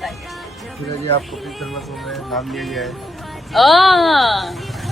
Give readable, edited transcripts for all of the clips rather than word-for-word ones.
बताइए। जी आप कपिल शर्मा शो में नाम लिया गया है।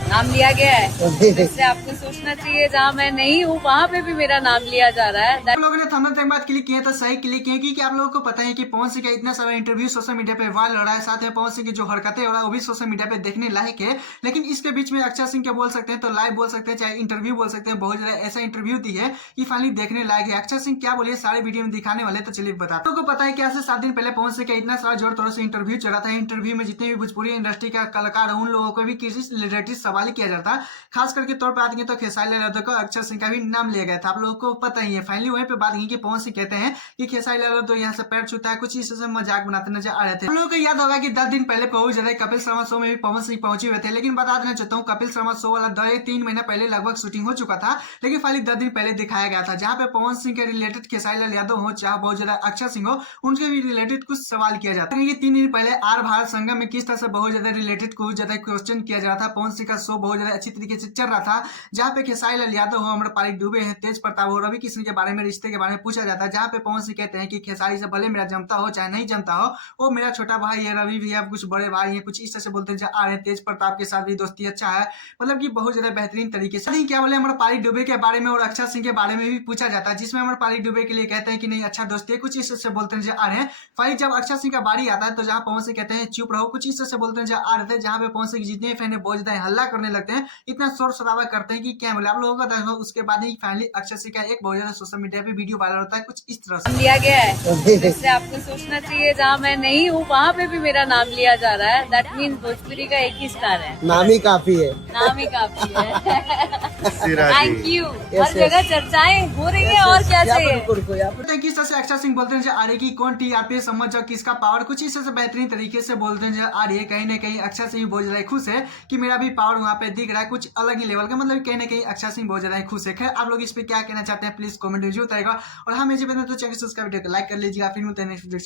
नाम लिया गया है, इससे आपको सोचना चाहिए जहाँ मैं नहीं हूँ वहाँ पे भी मेरा नाम लिया जा रहा है। आप लोगों ने थंबनेल तक बात क्लिक किया तो सही क्लिक किए, क्योंकि आप लोगों को पता है कि पवन सिंह का इतना सारा इंटरव्यू सोशल मीडिया पे वायरल हो रहा है। साथ में पवन सिंह की जो हरकतें हो रहा है वो भी सोशल मीडिया पे देखने लायक है। लेकिन इसके बीच में अक्षय सिंह के बोल सकते हैं तो लाइव बोल सकते हैं, चाहे इंटरव्यू बोल सकते हैं, बहुत ज्यादा ऐसा इंटरव्यू दी है कि फाइनली देखने लायक है। अक्षय सिंह क्या बोले सारे वीडियो में दिखाने वाले, तो चलिए बताते हैं। आपको पता है कि आज से 7 दिन पहले पवन सिंह का इतना सारा जोर तोड़ से इंटरव्यू चला था। इंटरव्यू में जितने भी भोजपुरी इंडस्ट्री का कलाकार है उन लोगों को भी किसी रिलेटेड सवाल ही किया जाता है। खास करके तौर पर आते तो खेसारी लाल यादव का अक्षय सिंह का भी नाम लिया गया था। आप लोगों को पता ही है। फाइनली वहीं पे बात की कि पवन सिंह कहते हैं कि खेसारी लाल यादव यहाँ से पैर छूता है, कुछ इस से मजाक बनाते नजर आ रहे थे। हम लोगों को याद होगा कि 10 दिन पहले बहुत ज्यादा कपिल शर्मा शो में भी पवन सिंह पहुंचे हुए थे। लेकिन बता देना चाहता हूँ कपिल शर्मा शो वाला 2-3 महीना पहले लगभग शूटिंग हो चुका था। लेकिन फाइनली 10 दिन पहले दिखाया गया था, जहाँ पे पवन सिंह के रिलेटेड खेसारी लाल यादव हो चाहे बहुत ज्यादा अक्षय सिंह हो, उनके भी रिलेटेड कुछ सवाल किया जाता है। 3 दिन पहले आर भारत संगम में किस तरह से बहुत ज्यादा रिलेटेड कुछ ज्यादा क्वेश्चन किया जा रहा था। पवन सिंह का शो बहुत ज्यादा अच्छी तरीके से चल रहा था, जहाँ पे खेसारी लाल यादव हो, अम्रपाली दुबे हैं, तेज प्रताप हो, रवि किशन के बारे में, रिश्ते के बारे में पूछा जाता है। जहाँ पे पवन सिंह कहते हैं कि खेसारी से भले मेरा जमता हो चाहे नहीं जमता हो, वो मेरा छोटा भाई है, रवि भी है, कुछ बड़े भाई है, कुछ इस तरह से बोलते हैं आ रहे हैं। तेज प्रताप के साथ भी दोस्ती अच्छा है, मतलब कि बहुत ज्यादा बेहतरीन तरीके से। क्या बोले अम्रपाली दुबे के बारे में और अक्षय सिंह के बारे में भी पूछा जाता है, जिसमें अम्रपाली दुबे के लिए कहते हैं कि नहीं अच्छा दोस्ती है, कुछ इस तरह से बोलते हैं आ रहे हैं। फाइल जब अक्षय सिंह का बारी आता है तो जहाँ पवन सिंह कहते हैं चुप रहो, कुछ इस तरह से बोलते हैं आ रहे थे। जहाँ पे पवन सिंह जितने फैन है बहुत ज्यादा हल्ला करने लगते हैं, इतना शोर शराबा करते हैं कि क्या बोले। आप लोगों का उसके बाद ही फाइनली अक्षय सिंह का एक बहुत ज्यादा सोशल मीडिया पे वीडियो वायरल होता है कुछ इस तरह से। लिया गया है, इससे आपको सोचना चाहिए जहाँ मैं नहीं हूँ वहाँ पे भी मेरा नाम लिया जा रहा है। दैट मीन भोजपुरी का एक ही स्टार है, नाम ही काफी है, नाम ही काफी है। Thank you. हर जगह चर्चाएं हो रही है और क्या चाहिए। किस तरह से अक्षय सिंह बोलते हैं आ रही की कौन टीआरपी समझ जाओ किसका पावर, कुछ इस तरह से बेहतरीन तरीके से बोलते हैं आ रही है। कहीं ना कहीं अक्षय सिंह बहुत ज्यादा खुश है कि मेरा भी पावर वहाँ पे दिख रहा है, कुछ अलग ही लेवल का, मतलब कहीं ना कहीं अक्षय सिंह बहुत ज्यादा खुश है। खैर आप लोग इस पे क्या कहना चाहते हैं प्लीज कमेंट में जरूर बताइएगा। और हाँ मुझे तो चैनल सब्सक्राइब लाइक कर लीजिएगा। फिर